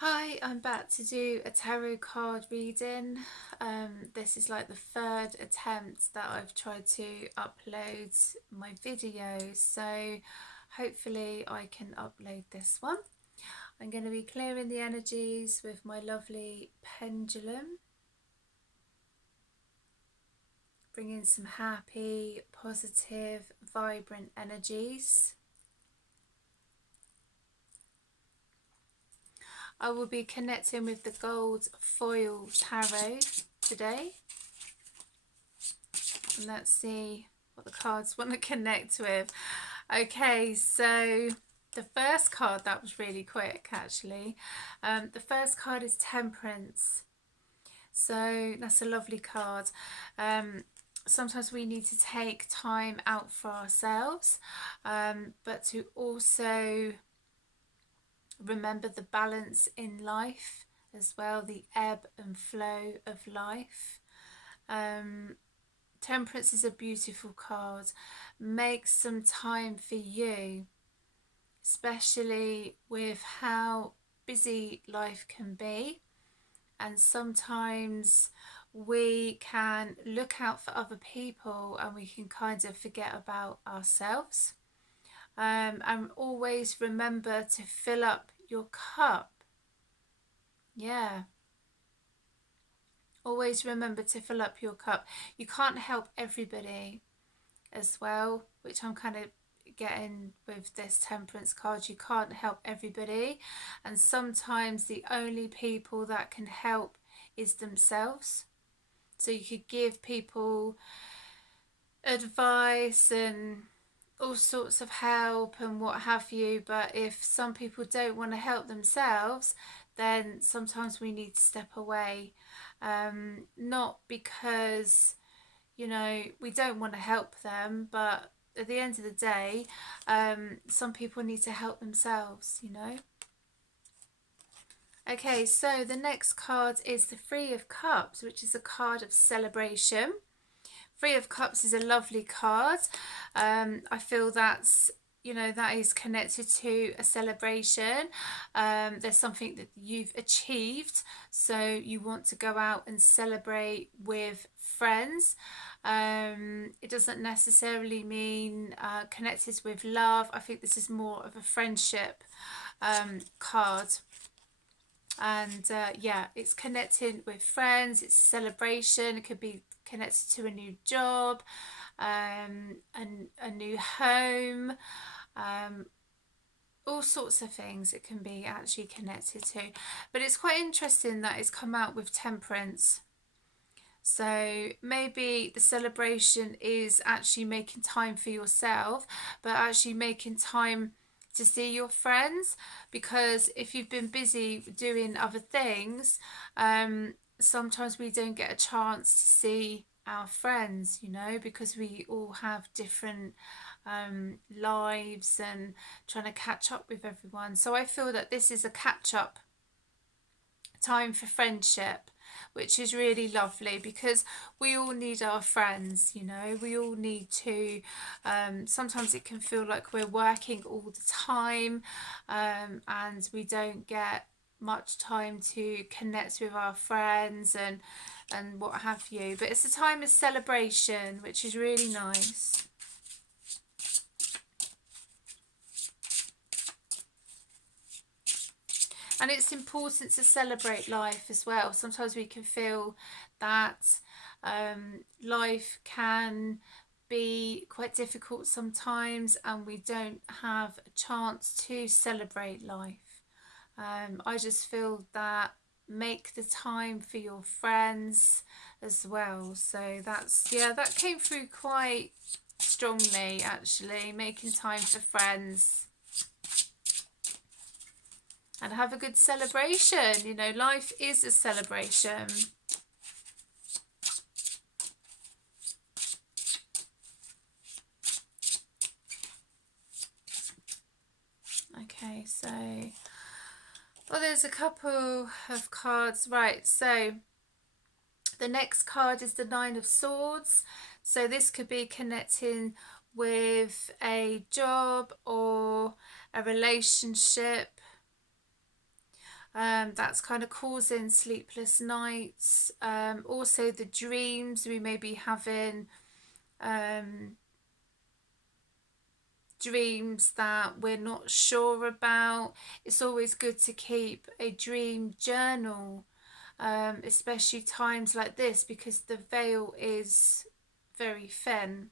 Hi, I'm back to do a tarot card reading. This is like the third attempt that I've tried to upload my videos, so hopefully I can upload this one. I'm going to be clearing the energies with my lovely pendulum, bringing some happy, positive, vibrant energies. I will be connecting with the gold foil tarot today. And let's see what the cards want to connect with. Okay, so the first card, that was really quick actually. The first card is Temperance. So that's a lovely card. Sometimes we need to take time out for ourselves, but to also remember the balance in life as well, the ebb and flow of life. Temperance is a beautiful card. Make some time for you, especially with how busy life can be. And sometimes we can look out for other people and we can kind of forget about ourselves. And always remember to fill up your cup. Yeah. Always remember to fill up your cup. You can't help everybody as well, which I'm kind of getting with this Temperance card. You can't help everybody, and sometimes the only people that can help is themselves. So you could give people advice and all sorts of help and what have you, but if some people don't want to help themselves, then sometimes we need to step away. Not because we don't want to help them, but at the end of the day, some people need to help themselves. Okay, so the next card is the Three of Cups, which is a card of celebration. Three of Cups is a lovely card. I feel that is connected to a celebration. There's something that you've achieved, so you want to go out and celebrate with friends. It doesn't necessarily mean connected with love. I think this is more of a friendship card. And yeah, it's connecting with friends, it's celebration, it could be connected to a new job, and a new home, all sorts of things it can be actually connected to. But it's quite interesting that it's come out with Temperance. So maybe the celebration is actually making time for yourself, but actually making time to see your friends, because if you've been busy doing other things, sometimes we don't get a chance to see our friends, because we all have different lives and trying to catch up with everyone. So I feel that this is a catch up time for friendship, which is really lovely, because we all need our friends. We all need to, sometimes it can feel like we're working all the time, and we don't get much time to connect with our friends and what have you, but it's a time of celebration, which is really nice. And it's important to celebrate life as well. Sometimes we can feel that life can be quite difficult sometimes, and we don't have a chance to celebrate life. I just feel that make the time for your friends as well. So that came through quite strongly actually, making time for friends. And have a good celebration. Life is a celebration. Okay, so, well, there's a couple of cards. Right, so the next card is the Nine of Swords. So this could be connecting with a job or a relationship. That's kind of causing sleepless nights. Also the dreams we may be having, um, dreams that we're not sure about. It's always good to keep a dream journal, especially times like this, because the veil is very thin.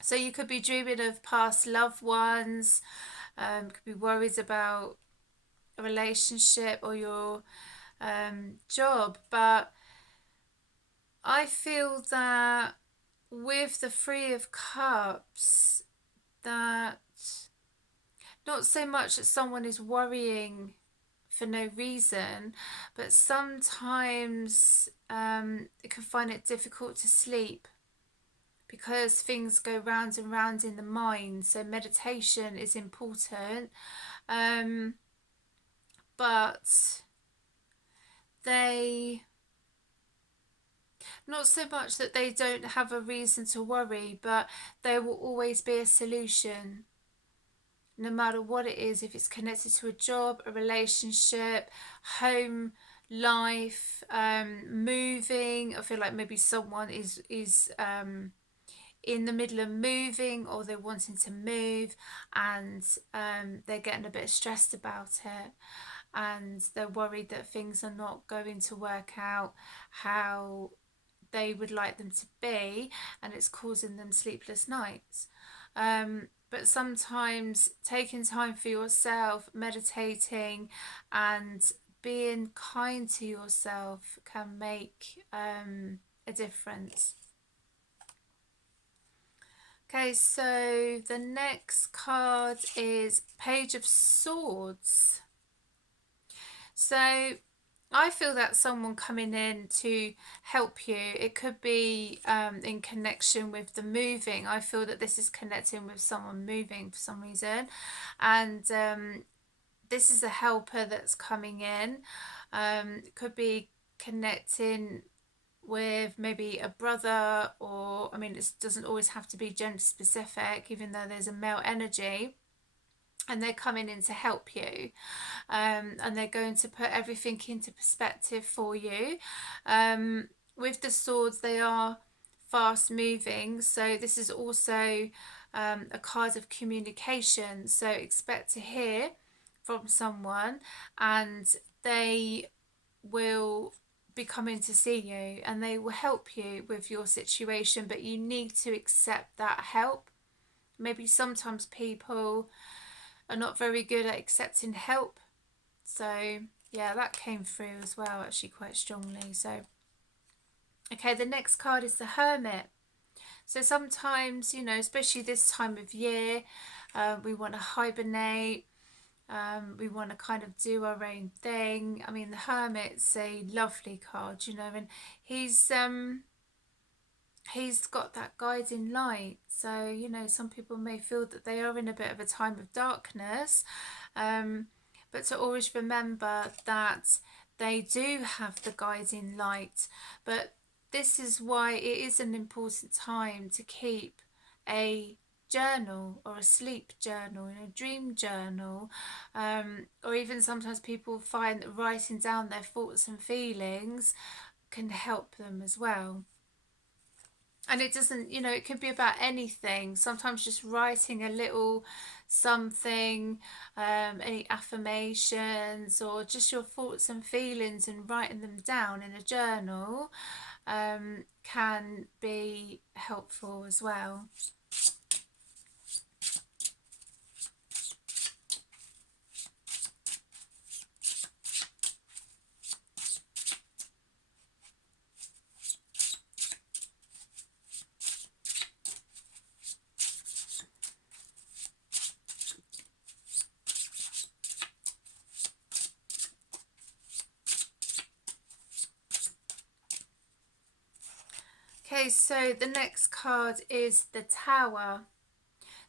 So you could be dreaming of past loved ones, could be worries about a relationship or your job. But I feel that with the Three of Cups, that not so much that someone is worrying for no reason, but sometimes it can find it difficult to sleep because things go round and round in the mind. So meditation is important, um, but they, not so much that they don't have a reason to worry, but there will always be a solution no matter what it is, if it's connected to a job, a relationship, home life, moving. I feel like maybe someone is in the middle of moving, or they're wanting to move, and they're getting a bit stressed about it, and they're worried that things are not going to work out how they would like them to be, and it's causing them sleepless nights. But sometimes taking time for yourself, meditating, and being kind to yourself can make a difference. Okay, so the next card is Page of Swords. So I feel that someone coming in to help you. It could be in connection with the moving. I feel that this is connecting with someone moving for some reason. And this is a helper that's coming in. It could be connecting with maybe a brother, or I mean, it doesn't always have to be gender specific, even though there's a male energy, and they're coming in to help you, and they're going to put everything into perspective for you. With the swords, they are fast moving, so this is also a card of communication, so expect to hear from someone, and they will be coming to see you, and they will help you with your situation, but you need to accept that help. Maybe sometimes people are not very good at accepting help, so yeah, that came through as well, actually, quite strongly. So okay, the next card is the Hermit. So sometimes, especially this time of year, we want to hibernate. We want to kind of do our own thing. I mean, the Hermit's a lovely card, and he's he's got that guiding light. So, some people may feel that they are in a bit of a time of darkness, but to always remember that they do have the guiding light. But this is why it is an important time to keep a journal, or a sleep journal, a dream journal, or even sometimes people find that writing down their thoughts and feelings can help them as well. And it doesn't, it could be about anything. Sometimes just writing a little something, any affirmations, or just your thoughts and feelings, and writing them down in a journal can be helpful as well. Okay, so the next card is the Tower.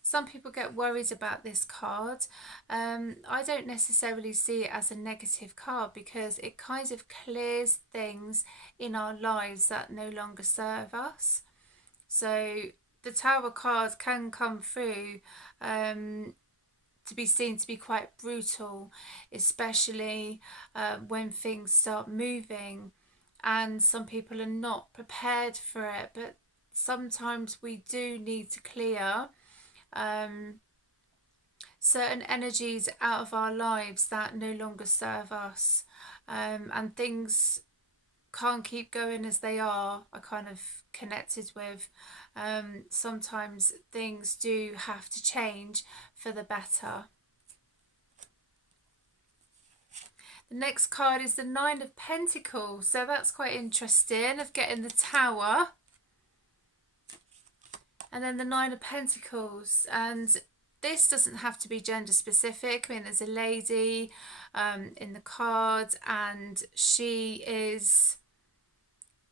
Some people get worried about this card. I don't necessarily see it as a negative card, because it kind of clears things in our lives that no longer serve us. So the Tower card can come through to be seen to be quite brutal, especially when things start moving, and some people are not prepared for it. But sometimes we do need to clear um, certain energies out of our lives that no longer serve us, and things can't keep going as they are. I kind of connected with sometimes things do have to change for the better. The next card is the Nine of Pentacles, so that's quite interesting, of getting the Tower and then the Nine of Pentacles. And this doesn't have to be gender specific. I mean, there's a lady in the card, and she is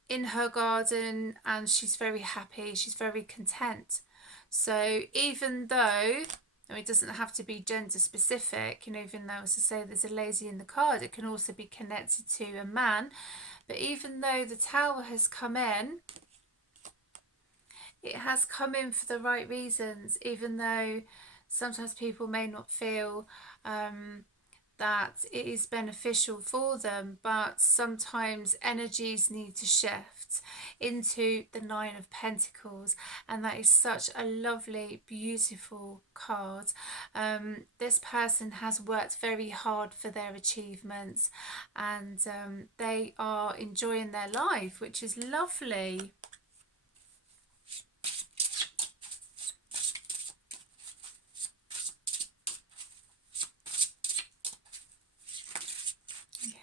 in her garden and she's very happy, she's very content. So even though, I mean, it doesn't have to be gender specific, you know, even though, as I say, there's a lady in the card, it can also be connected to a man. But even though the Tower has come in, it has come in for the right reasons, even though sometimes people may not feel that it is beneficial for them, but sometimes energies need to shift into the Nine of Pentacles, and that is such a lovely, beautiful card. This person has worked very hard for their achievements, and they are enjoying their life, which is lovely.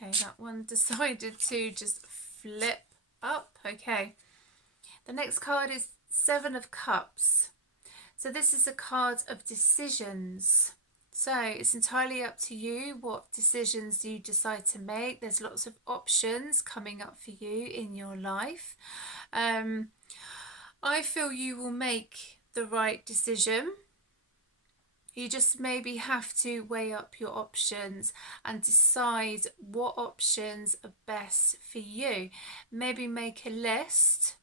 Okay, that one decided to just flip up. Okay, the next card is Seven of Cups. So this is a card of decisions. So it's entirely up to you. What decisions do you decide to make? There's lots of options coming up for you in your life. I feel you will make the right decision. You just maybe have to weigh up your options and decide what options are best for you. Maybe make a list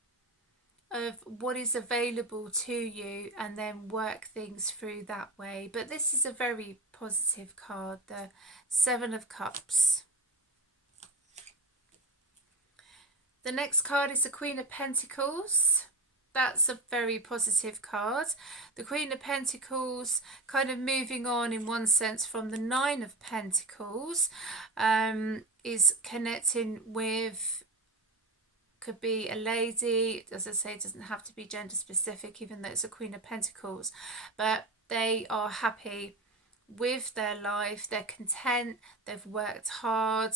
of what is available to you and then work things through that way. But this is a very positive card, the Seven of Cups. The next card is the Queen of Pentacles. That's a very positive card. The Queen of Pentacles, kind of moving on in one sense from the Nine of Pentacles, is connecting with, could be a lady, as I say, it doesn't have to be gender specific, even though it's a Queen of Pentacles, but they are happy with their life, they're content, they've worked hard,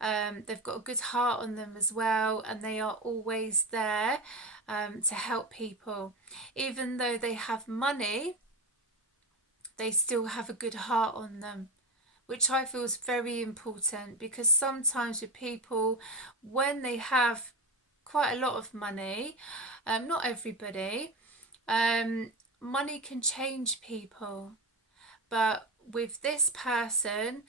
they've got a good heart on them as well, and they are always there to help people. Even though they have money, they still have a good heart on them, which I feel is very important, because sometimes with people, when they have quite a lot of money, not everybody, money can change people. But with this person,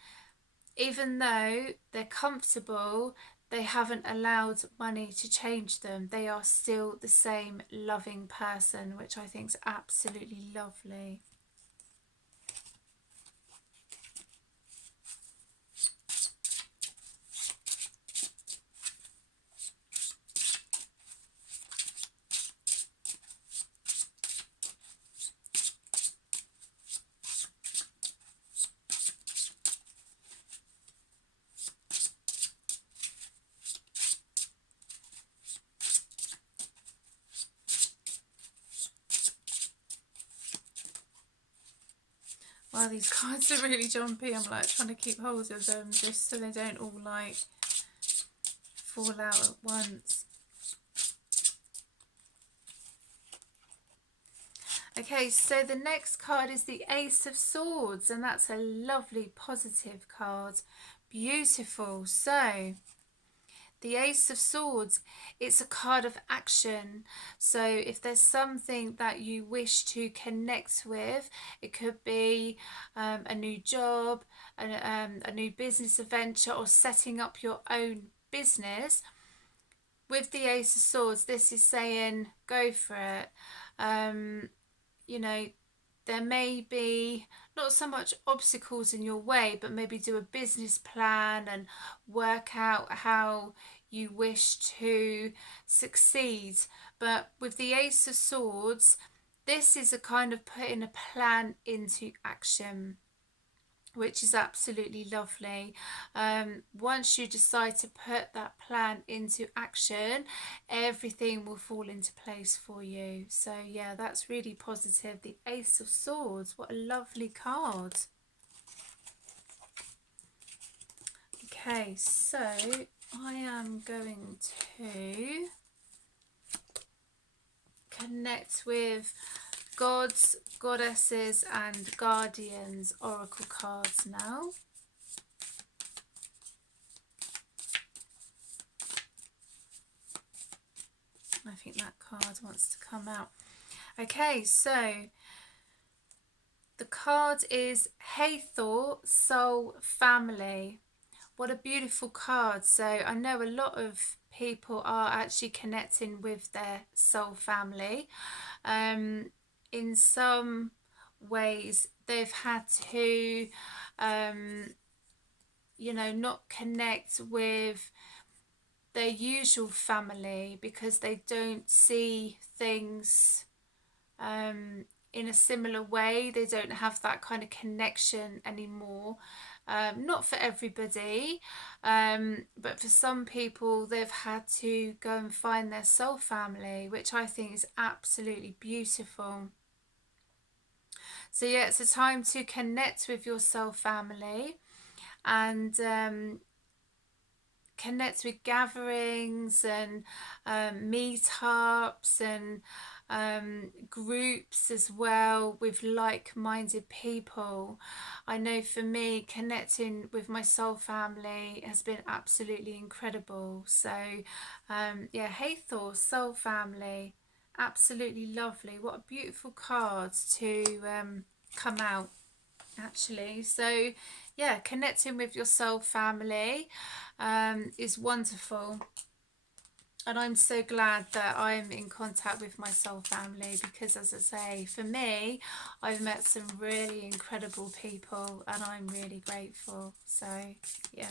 even though they're comfortable, they haven't allowed money to change them. They are still the same loving person, which I think is absolutely lovely. Wow, these cards are really jumpy. I'm like trying to keep hold of them just so they don't all like fall out at once. Okay, so the next card is the Ace of Swords, and that's a lovely positive card. Beautiful. So the Ace of Swords, it's a card of action. So if there's something that you wish to connect with, it could be a new job, a new business adventure, or setting up your own business. With the Ace of Swords, this is saying go for it. You know, there may be not so much obstacles in your way, but maybe do a business plan and work out how you wish to succeed. But with the Ace of Swords, this is a kind of putting a plan into action, which is absolutely lovely. Once you decide to put that plan into action, everything will fall into place for you. So yeah, that's really positive. The Ace of Swords, what a lovely card. Okay, so I am going to connect with gods, goddesses and guardians oracle cards now. I think that card wants to come out. Okay, so the card is Hathor, Soul Family. What a beautiful card. So I know a lot of people are actually connecting with their soul family. In some ways they've had to not connect with their usual family because they don't see things in a similar way. They don't have that kind of connection anymore. Not for everybody, but for some people they've had to go and find their soul family, which I think is absolutely beautiful. So yeah, it's a time to connect with your soul family and connect with gatherings and meetups and groups as well with like-minded people. I know for me, connecting with my soul family has been absolutely incredible. So yeah, Hathor, soul family, absolutely lovely. What a beautiful card to come out, actually. So yeah, connecting with your soul family is wonderful, and I'm so glad that I'm in contact with my soul family, because as I say, for me, I've met some really incredible people and I'm really grateful. So yeah.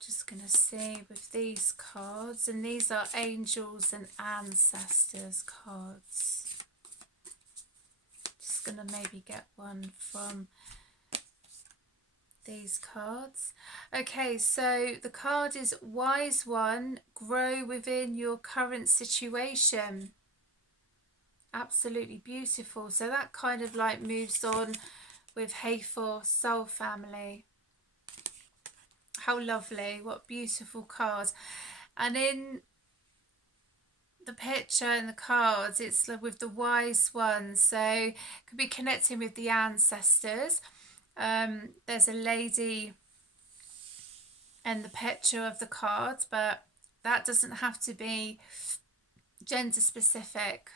Just gonna see with these cards, and these are angels and ancestors cards. Just gonna maybe get one from these cards. Okay, so the card is Wise One, grow within your current situation. Absolutely beautiful. So that kind of like moves on with Hathor, soul family. How lovely. What beautiful card. And in the picture in the cards, it's with the Wise One, so could be connecting with the ancestors. There's a lady in the picture of the cards, but that doesn't have to be gender specific.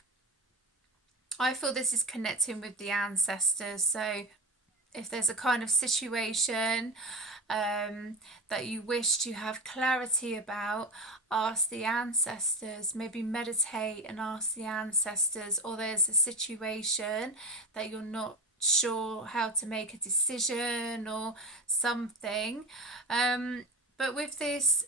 I feel this is connecting with the ancestors. So if there's a kind of situation that you wish to have clarity about, ask the ancestors. Maybe meditate and ask the ancestors. Or there's a situation that you're not sure how to make a decision or something. But with this,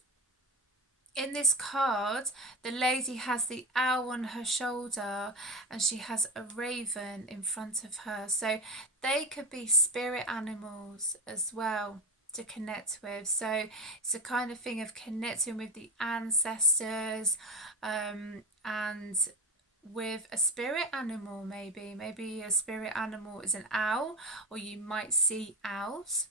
in this card, the lady has the owl on her shoulder and she has a raven in front of her. So they could be spirit animals as well to connect with. So it's a kind of thing of connecting with the ancestors and with a spirit animal. Maybe a spirit animal is an owl, or you might see owls.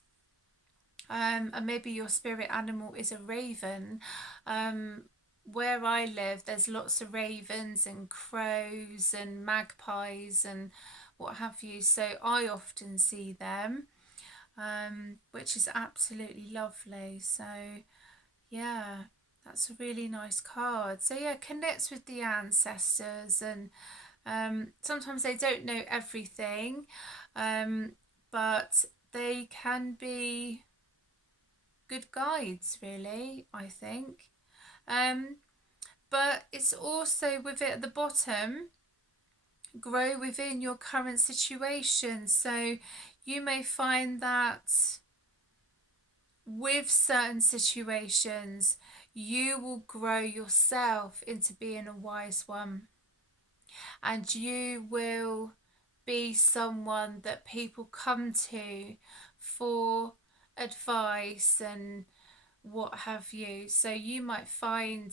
And maybe your spirit animal is a raven. Where I live, there's lots of ravens and crows and magpies and what have you. So I often see them, which is absolutely lovely. So yeah, that's a really nice card. So yeah, connects with the ancestors, and sometimes they don't know everything, but they can be good guides, really, I think. But it's also with it at the bottom, grow within your current situation. So you may find that with certain situations, you will grow yourself into being a wise one, and you will be someone that people come to for advice and what have you. So you might find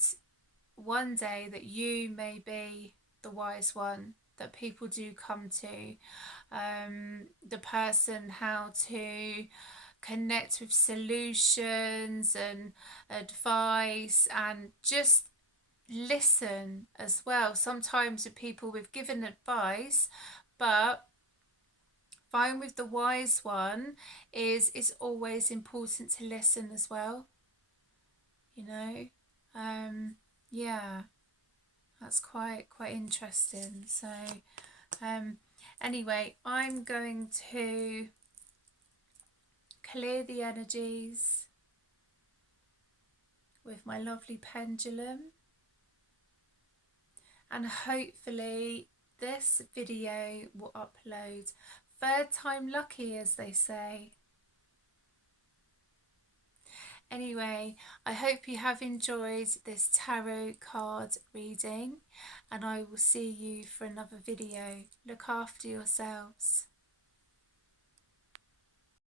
one day that you may be the wise one that people do come to, the person how to connect with solutions and advice, and just listen as well. Sometimes with people we've given advice, but fine with the wise one is it's always important to listen as well, you know. Yeah, that's quite interesting. So anyway, I'm going to clear the energies with my lovely pendulum, and hopefully this video will upload third time lucky, as they say. Anyway, I hope you have enjoyed this tarot card reading, and I will see you for another video. Look after yourselves.